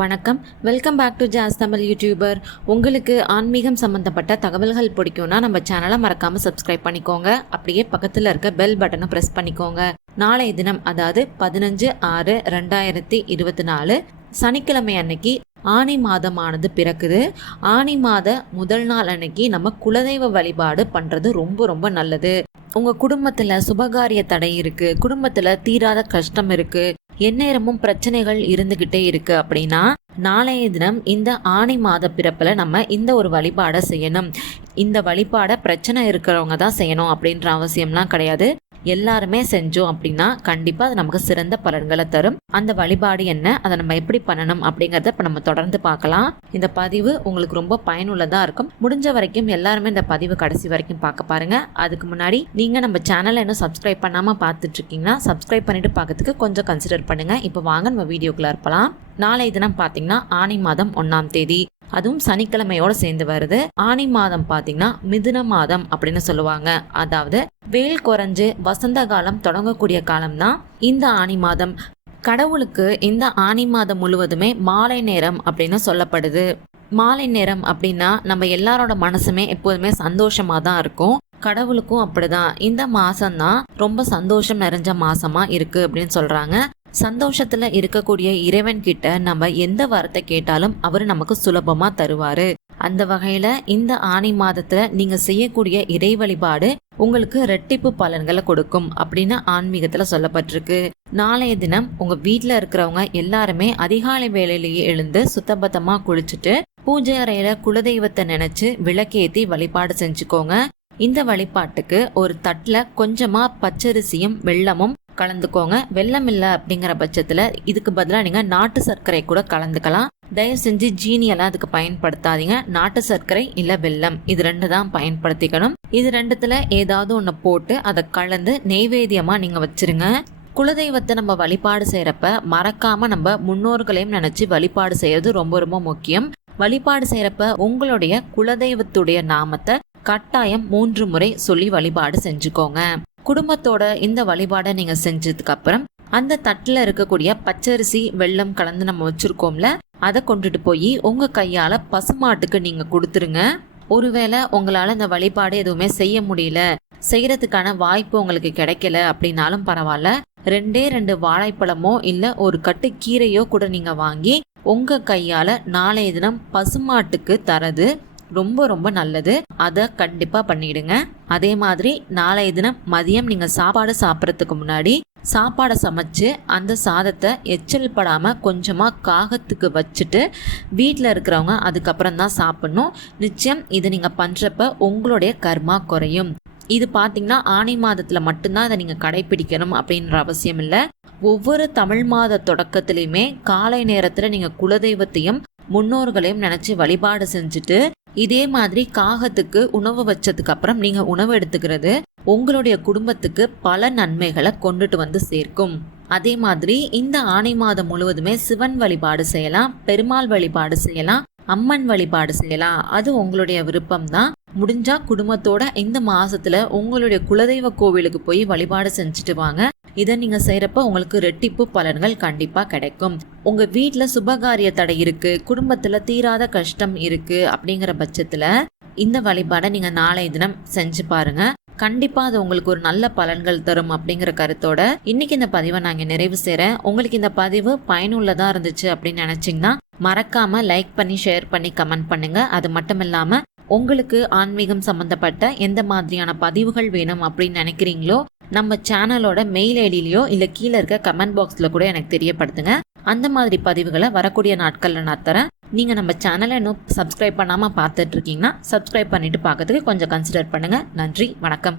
வணக்கம், welcome back to ஜாஸ் Tamil YouTuber. உங்களுக்கு ஆன்மீகம் சம்மந்தப்பட்ட தகவல்கள் பிடிக்கும்னா நம்ம சேனலை மறக்காமல் சப்ஸ்கிரைப் பண்ணிக்கோங்க. அப்படியே பக்கத்தில் இருக்க பெல் பட்டனை ப்ரெஸ் பண்ணிக்கோங்க. நாளைய தினம், அதாவது 15/6/2024 சனிக்கிழமை அன்னைக்கு ஆனி மாதமானது பிறக்குது. ஆனி மாத முதல் நாள் அன்னைக்கு நம்ம குலதெய்வ வழிபாடு பண்ணுறது ரொம்ப ரொம்ப நல்லது. உங்கள் குடும்பத்தில் சுபகாரிய தடை இருக்குது, குடும்பத்தில் தீராத கஷ்டம் இருக்குது, எந்நேரமும் பிரச்சனைகள் இருந்துகிட்டே இருக்கு அப்படின்னா நாளைய தினம் இந்த ஆனி மாத பிறப்பில் நம்ம இந்த ஒரு வழிபாடை செய்யணும். இந்த வழிபாடை பிரச்சனை இருக்கிறவங்க தான் செய்யணும் அப்படின்ற அவசியம்லாம் கிடையாது. எல்லாருமே செஞ்சோம் அப்படின்னா கண்டிப்பாக அது நமக்கு சிறந்த பலன்களை தரும். அந்த வழிபாடு என்ன, அதை நம்ம எப்படி பண்ணணும் அப்படிங்கிறத இப்போ நம்ம தொடர்ந்து பார்க்கலாம். இந்த பதிவு உங்களுக்கு ரொம்ப பயனுள்ளதாக இருக்கும். முடிஞ்ச வரைக்கும் எல்லாருமே இந்த பதிவு கடைசி வரைக்கும் பார்க்க பாருங்க. அதுக்கு முன்னாடி நீங்கள் நம்ம சேனலை இன்னும் சப்ஸ்கிரைப் பண்ணாமல் பார்த்துட்டு இருக்கீங்கன்னா சப்ஸ்கிரைப் பண்ணிட்டு பார்க்கறதுக்கு கொஞ்சம் கன்சிடர் பண்ணுங்க. இப்போ வாங்க நம்ம வீடியோக்குள்ள இருப்பலாம். நாளைய தினம் பார்த்தீங்கன்னா ஆனி மாதம் 1ஆம் தேதி, அதுவும் சனிக்கிழமையோட சேர்ந்து வருது. ஆனி மாதம் பார்த்தீங்கன்னா மிதுன மாதம் அப்படின்னு சொல்லுவாங்க. அதாவது வெயில் குறைஞ்சு வசந்த காலம் தொடங்கக்கூடிய காலம் தான் இந்த ஆனி மாதம். கடவுளுக்கு இந்த ஆனி மாதம் முழுவதுமே மாலை நேரம் அப்படின்னு சொல்லப்படுது. மாலை நேரம் அப்படின்னா நம்ம எல்லாரோட மனசுமே எப்போதுமே சந்தோஷமா தான் இருக்கும். கடவுளுக்கும் அப்படிதான் இந்த மாசம்தான் ரொம்ப சந்தோஷம் நிறைஞ்ச மாசமா இருக்கு அப்படின்னு சொல்றாங்க. சந்தோஷத்துல இருக்கக்கூடிய இறைவன் கிட்ட நம்ம எந்த வார்த்தை கேட்டாலும் அவர் நமக்கு சுலபமா தருவாரு. அந்த வகையில இந்த ஆனி மாதத்துல நீங்க செய்யக்கூடிய இறை வழிபாடு உங்களுக்கு ரெட்டிப்பு பலன்களை கொடுக்கும் அப்படின்னு ஆன்மீகத்துல சொல்லப்பட்டிருக்கு. நாளைய தினம் உங்க வீட்டுல இருக்கிறவங்க எல்லாருமே அதிகாலை வேளையிலேயே எழுந்து சுத்தபத்தமா குளிச்சுட்டு பூஜை அறையில குலதெய்வத்தை நினைச்சு விளக்கேத்தி வழிபாடு செஞ்சுக்கோங்க. இந்த வழிபாட்டுக்கு ஒரு தட்டுல கொஞ்சமா பச்சரிசியும் வெல்லமும் கலந்துக்கோங்க. வெல்லம் இல்லை அப்படிங்கிற பட்சத்துல இதுக்கு பதிலாக நீங்க நாட்டு சர்க்கரை கூட கலந்துக்கலாம். தயவு செஞ்சு ஜீனியெல்லாம் அதுக்கு பயன்படுத்தாதீங்க. நாட்டு சர்க்கரை இல்ல வெல்லம், இது ரெண்டு தான் பயன்படுத்திக்கணும். இது ரெண்டுத்துல ஏதாவது ஒண்ணு போட்டு அதை கலந்து நெய்வேத்தியமா நீங்க வச்சிருங்க. குலதெய்வத்தை நம்ம வழிபாடு செய்யறப்ப மறக்காம நம்ம முன்னோர்களையும் நினைச்சு வழிபாடு செய்யறது ரொம்ப ரொம்ப முக்கியம். வழிபாடு செய்யறப்ப உங்களுடைய குலதெய்வத்துடைய நாமத்தை கட்டாயம் 3 முறை சொல்லி வழிபாடு செஞ்சுக்கோங்க. குடும்பத்தோட இந்த வழிபாடை நீங்க செஞ்சதுக்கு அப்புறம் அந்த தட்டுல இருக்கக்கூடிய பச்சரிசி வெல்லம் கலந்து நம்ம வச்சிருக்கோம்ல, அதை கொண்டுட்டு போய் உங்க கையால பசுமாட்டுக்கு நீங்க கொடுத்துருங்க. ஒருவேளை உங்களால இந்த வழிபாடு எதுவுமே செய்ய முடியல, செய்யறதுக்கான வாய்ப்பு உங்களுக்கு கிடைக்கல அப்படின்னாலும் பரவாயில்ல, 2 வாழைப்பழமோ இல்ல ஒரு கட்டு கீரையோ கூட நீங்க வாங்கி உங்க கையால நாளைய தினம் பசுமாட்டுக்கு தரது ரொம்ப ரொம்ப நல்லது. அதை கண்டிப்பா பண்ணிடுங்க. அதே மாதிரி நாளைய தினம் மதியம் நீங்க சாப்பாடு சாப்பிட்றதுக்கு முன்னாடி சாப்பாடை சமைச்சு அந்த சாதத்தை எச்சல் படாம கொஞ்சமா காகத்துக்கு வச்சுட்டு வீட்டில் இருக்கிறவங்க அதுக்கப்புறம் தான் சாப்பிடணும். நிச்சயம் இது நீங்க பண்றப்ப உங்களுடைய கர்மா குறையும். இது பார்த்தீங்கன்னா ஆனி மாதத்தில் மட்டும்தான் அதை நீங்கள் கடைபிடிக்கணும் அப்படின்ற அவசியம் இல்லை. ஒவ்வொரு தமிழ் மாத தொடக்கத்திலையுமே காலை நேரத்தில் நீங்கள் குலதெய்வத்தையும் முன்னோர்களையும் நினச்சி வழிபாடு செஞ்சுட்டு இதே மாதிரி காகத்துக்கு உணவு வச்சதுக்கு அப்புறம் நீங்கள் உணவு எடுத்துக்கிறது உங்களுடைய குடும்பத்துக்கு பல நன்மைகளை கொண்டுட்டு வந்து சேர்க்கும். அதே மாதிரி இந்த ஆனி மாதம் முழுவதுமே சிவன் வழிபாடு செய்யலாம், பெருமாள் வழிபாடு செய்யலாம், அம்மன் வழிபாடு செய்யலாம். அது உங்களுடைய விருப்பம் தான். முடிஞ்சா குடும்பத்தோட இந்த மாசத்துல உங்களுடைய குலதெய்வ கோவிலுக்கு போய் வழிபாடு செஞ்சுட்டு வாங்க. இதை நீங்க செய்யறப்ப உங்களுக்கு ரெட்டிப்பு பலன்கள் கண்டிப்பா கிடைக்கும். உங்க வீட்டுல சுபகாரிய தடை இருக்கு, குடும்பத்துல தீராத கஷ்டம் இருக்கு அப்படிங்கிற பட்சத்துல இந்த வழிபாடை நீங்க நாளைய தினம் செஞ்சு பாருங்க. கண்டிப்பா அது உங்களுக்கு ஒரு நல்ல பலன்கள் தரும் அப்படிங்கிற கருத்தோட இன்னைக்கு இந்த பதிவை நாங்க நிறைவு செய்றேன். உங்களுக்கு இந்த பதிவு பயனுள்ளதா இருந்துச்சு அப்படின்னு நினைச்சீங்கன்னா மறக்காம லைக் பண்ணி ஷேர் பண்ணி கமெண்ட் பண்ணுங்க. அது மட்டும் இல்லாம உங்களுக்கு ஆன்மீகம் சம்பந்தப்பட்ட எந்த மாதிரியான பதிவுகள் வேணும் அப்படின்னு நினைக்கிறீங்களோ நம்ம சேனலோட மெயில் ஐடியிலையோ இல்ல கீழே இருக்க கமெண்ட் பாக்ஸ்ல கூட எனக்கு தெரியப்படுத்துங்க. அந்த மாதிரி பதிவுகளை வரக்கூடிய நாட்கள்ல நான் தரேன். நீங்க நம்ம சேனலை இன்னும் சப்ஸ்கிரைப் பண்ணாம பார்த்துட்டு இருக்கீங்கன்னா சப்ஸ்கிரைப் பண்ணிட்டு பார்க்கறதுக்கு கொஞ்சம் கன்சிடர் பண்ணுங்க. நன்றி, வணக்கம்.